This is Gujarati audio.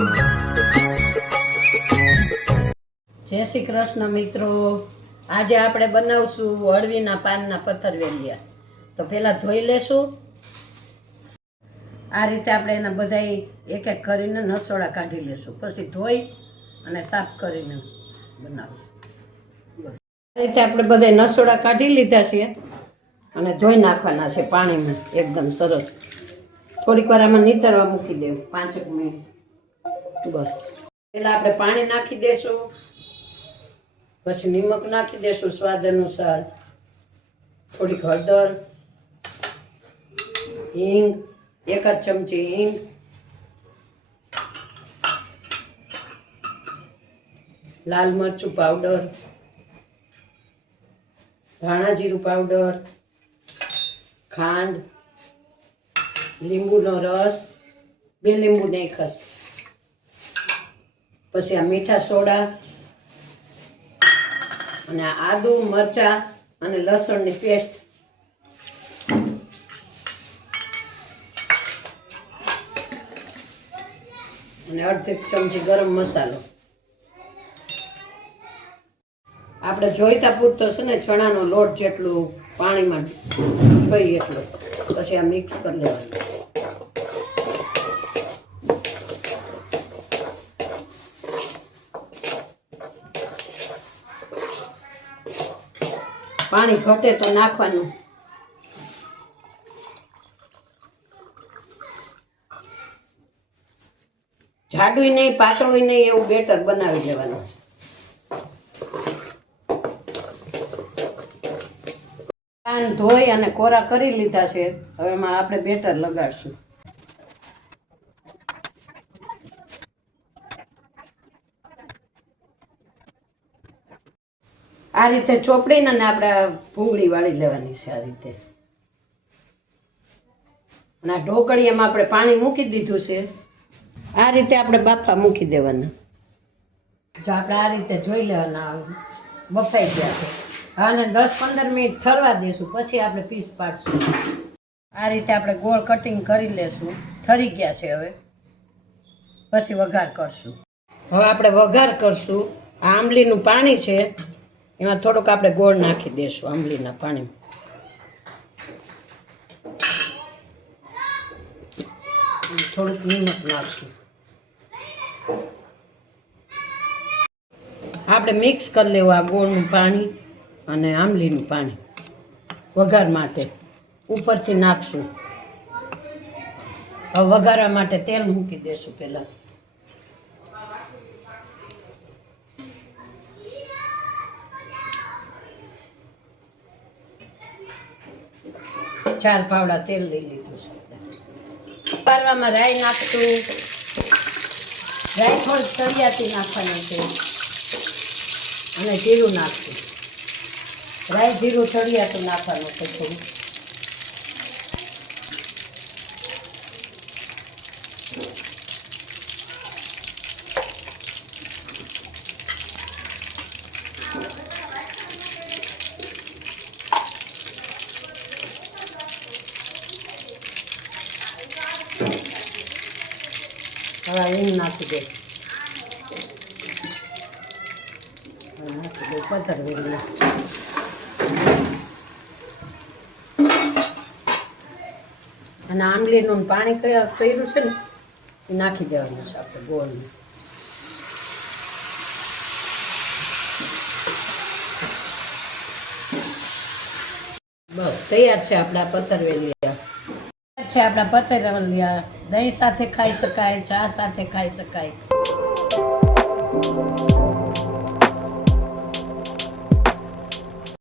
જય શ્રી કૃષ્ણ મિત્રો, આજે આપણે બનાવશું અળવીના પાનના પતરવેલિયા. તો પહેલાં ધોઈ લેશું. આ રીતે આપણે એના બધા એક એક કરીને નસોડા કાઢી લેશું, પછી ધોઈ અને સાફ કરીને બનાવશું. આ રીતે આપણે બધા નસોડા કાઢી લીધા છે અને ધોઈ નાખવાના છે પાણીમાં એકદમ સરસ. થોડીક વાર આમાં નીતરવા મૂકી દેવું, 5 મિનિટ બસ. પહેલાં આપણે પાણી નાખી દઈશું, પછી નિમક નાખી દેશું સ્વાદ અનુસાર, થોડીક હળદર, હિંગ, 1 ચમચી હિંગ, લાલ મરચું પાવડર, ધાણા જીરું પાવડર, ખાંડ, લીંબુનો રસ, 2 લીંબુ નાખ્યા, પછી આ મીઠા સોડા અને આદુ, મરચાં અને લસણની પેસ્ટ, અને 1/2 ચમચી ગરમ મસાલો. આપણે જોઈતા પૂરતો છે ને ચણાનો લોટ જેટલું પાણીમાં જોઈએ એટલું, પછી આ મિક્સ કરી લેવાનું. પાણી ઘટે તો નાખવાનું. જાડું નહીં પાતળું નહીં એવું બેટર બનાવી દેવાનું. પાન ધોઈ અને કોરા કરી લીધા છે. હવે એમાં આપણે બેટર લગાડશું. આ રીતે ચોપડીને આપણે ભૂંગળી વાળી લેવાની છે આ રીતે. અને આ ઢોકળીયામાં આપણે પાણી મૂકી દીધું છે. આ રીતે આપણે બાફા મૂકી દેવાના. જો આપણે આ રીતે જોઈ લેવાના, બફાઈ ગયા છે. અને 10-15 મિનિટ ઠરવા દઈશું, પછી આપણે પીસ પાડશું. આ રીતે આપણે ગોળ કટિંગ કરી લેશું. ઠરી ગયા છે. હવે પછી વઘાર કરશું. હવે આપણે વઘાર કરશું. આ આંબલીનું પાણી છે, એમાં થોડુંક આપણે ગોળ નાખી દઈશું. આંબલીના પાણીમાં થોડુંક નિમક નાખશું. આપણે મિક્સ કરી લેવું આ ગોળનું પાણી અને આંબલીનું પાણી વઘાર માટે. ઉપરથી નાખશું. હવે વઘારવા માટે તેલ મૂકી દઈશું. પહેલાં 4 પાવડા તેલ લઈ લીધું છે. વઘારવામાં રાઈ નાખશું. રાઈ થોડી તળિયાથી નાખવાની છે અને જીરું નાખશું. રાઈ જીરું તળિયાતું નાખવાનું છે થોડું. હવે હિંગ નાખી દે. નાખી દે પતરવેલિયા. અને આંબલીનું પાણી કર્યું છે ને એ નાખી દેવાનું છે આપણે ગોળમાં. બસ તૈયાર છે આપણા પતરવેલિયા. છે આપણા પતરવેલિયા. દહીં સાથે ખાઈ શકાય, ચા સાથે ખાઈ શકાય.